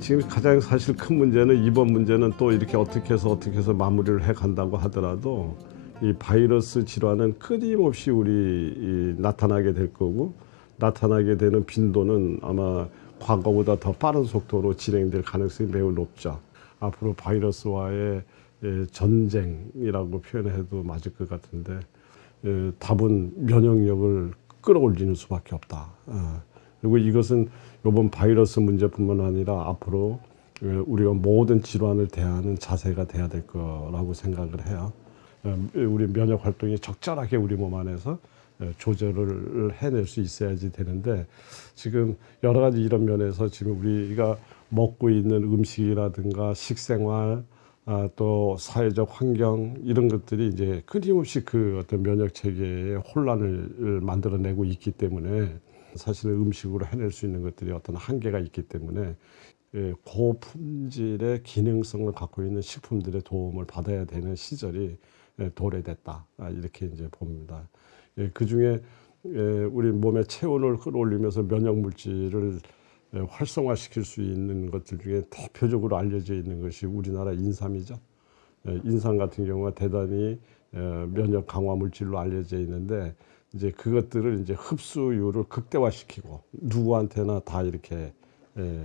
지금 가장 사실 큰 문제는 이번 문제는 또 이렇게 어떻게 해서 마무리를 해 간다고 하더라도 이 바이러스 질환은 끊임없이 나타나게 될 거고 나타나게 되는 빈도는 아마 과거보다 더 빠른 속도로 진행될 가능성이 매우 높죠. 앞으로 바이러스와의 전쟁이라고 표현해도 맞을 것 같은데 답은 면역력을 끌어올리는 수밖에 없다. 그리고 이것은 이번 바이러스 문제뿐만 아니라 앞으로 우리가 모든 질환을 대하는 자세가 돼야 될 거라고 생각을 해요. 우리 면역 활동이 적절하게 우리 몸 안에서 조절을 해낼 수 있어야지 되는데 지금 여러 가지 이런 면에서 지금 우리가 먹고 있는 음식이라든가 식생활 또 사회적 환경 이런 것들이 이제 끊임없이 그 어떤 면역 체계의 혼란을 만들어내고 있기 때문에 사실은 음식으로 해낼 수 있는 것들이 어떤 한계가 있기 때문에 고품질의 기능성을 갖고 있는 식품들의 도움을 받아야 되는 시절이 도래됐다 이렇게 이제 봅니다. 그 중에 우리 몸의 체온을 끌어올리면서 면역 물질을 활성화시킬 수 있는 것들 중에 대표적으로 알려져 있는 것이 우리나라 인삼이죠. 인삼 같은 경우가 대단히 면역 강화 물질로 알려져 있는데 이제 그것들을 이제 흡수율을 극대화시키고 누구한테나 다 이렇게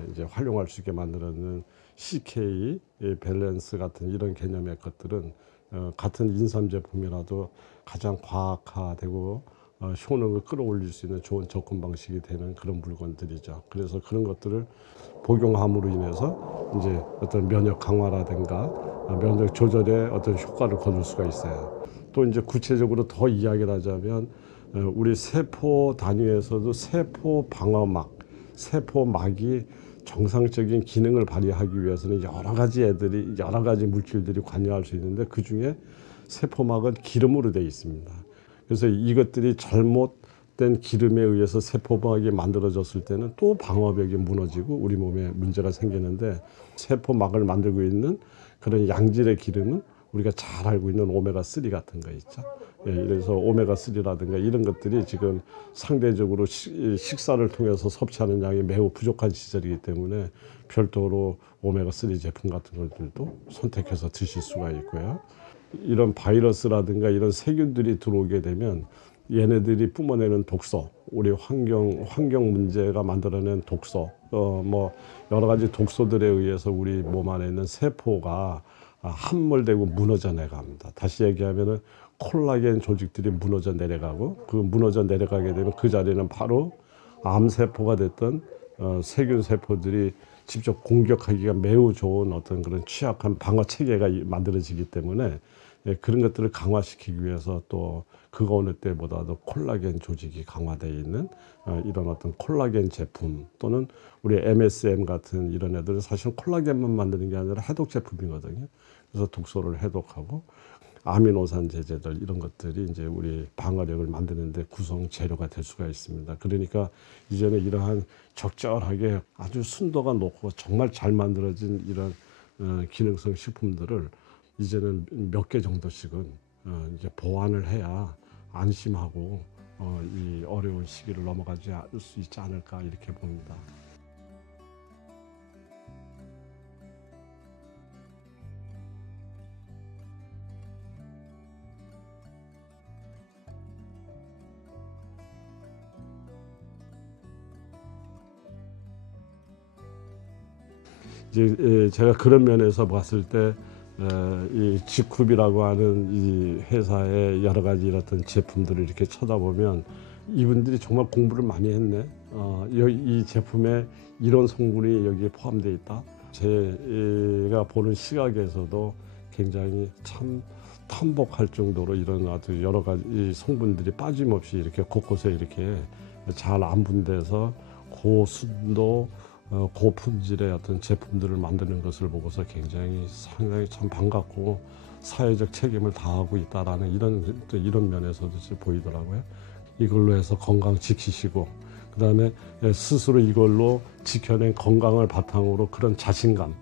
이제 활용할 수 있게 만들어는 CK 밸런스 같은 이런 개념의 것들은 같은 인삼 제품이라도 가장 과학화되고 효능을 끌어올릴 수 있는 좋은 접근 방식이 되는 그런 물건들이죠. 그래서 그런 것들을 복용함으로 인해서 이제 어떤 면역 강화라든가 면역 조절에 어떤 효과를 거둘 수가 있어요. 또 이제 구체적으로 더 이야기를 하자면 우리 세포 단위에서도 세포 방어막, 세포막이 정상적인 기능을 발휘하기 위해서는 여러 가지 물질들이 관여할 수 있는데 그 중에 세포막은 기름으로 되어 있습니다. 그래서 이것들이 잘못된 기름에 의해서 세포막이 만들어졌을 때는 또 방어벽이 무너지고 우리 몸에 문제가 생기는데 세포막을 만들고 있는 그런 양질의 기름은 우리가 잘 알고 있는 오메가3 같은 거 있죠. 그래서 오메가3라든가 이런 것들이 지금 상대적으로 식사를 통해서 섭취하는 양이 매우 부족한 시절이기 때문에 별도로 오메가3 제품 같은 것들도 선택해서 드실 수가 있고요. 이런 바이러스라든가 이런 세균들이 들어오게 되면 얘네들이 뿜어내는 독소, 우리 환경 문제가 만들어낸 독소, 뭐 여러 가지 독소들에 의해서 우리 몸 안에 있는 세포가 함몰되고 무너져 내려갑니다. 다시 얘기하면은 콜라겐 조직들이 무너져 내려가고 그 무너져 내려가게 되면 그 자리는 바로 암세포가 됐던 세균 세포들이 직접 공격하기가 매우 좋은 어떤 그런 취약한 방어 체계가 만들어지기 때문에 그런 것들을 강화시키기 위해서 또 그거 어느 때보다도 콜라겐 조직이 강화되어 있는 이런 어떤 콜라겐 제품 또는 우리 MSM 같은 이런 애들은 사실 콜라겐만 만드는 게 아니라 해독 제품이거든요. 그래서 독소를 해독하고 아미노산 제제들 이런 것들이 이제 우리 방어력을 만드는데 구성 재료가 될 수가 있습니다. 그러니까 이제는 이러한 적절하게 아주 순도가 높고 정말 잘 만들어진 이런 기능성 식품들을 이제는 몇 개 정도씩은 이제 보완을 해야 안심하고 이 어려운 시기를 넘어가지 수 있지 않을까 이렇게 봅니다. 이제 제가 그런 면에서 봤을 때 이 지쿱이라고 하는 이 회사의 여러 가지 이런 제품들을 이렇게 쳐다보면 이분들이 정말 공부를 많이 했네. 이 제품에 이런 성분이 여기에 포함되어 있다. 제가 보는 시각에서도 굉장히 참 탐복할 정도로 이런 아주 여러 가지 성분들이 빠짐없이 이렇게 곳곳에 이렇게 잘 안분돼서 고순도 고품질의 어떤 제품들을 만드는 것을 보고서 굉장히 상당히 참 반갑고 사회적 책임을 다하고 있다라는 이런 면에서도 보이더라고요. 이걸로 해서 건강 지키시고 그다음에 스스로 이걸로 지켜낸 건강을 바탕으로 그런 자신감,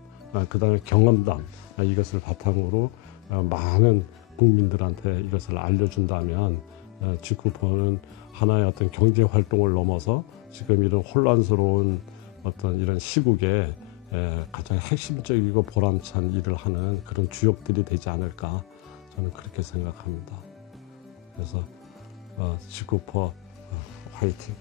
그다음에 경험담 이것을 바탕으로 많은 국민들한테 이것을 알려준다면 지쿠퍼는 하나의 어떤 경제 활동을 넘어서 지금 이런 혼란스러운 어떤 이런 시국에 가장 핵심적이고 보람찬 일을 하는 그런 주역들이 되지 않을까 저는 그렇게 생각합니다. 그래서 지구퍼 화이팅!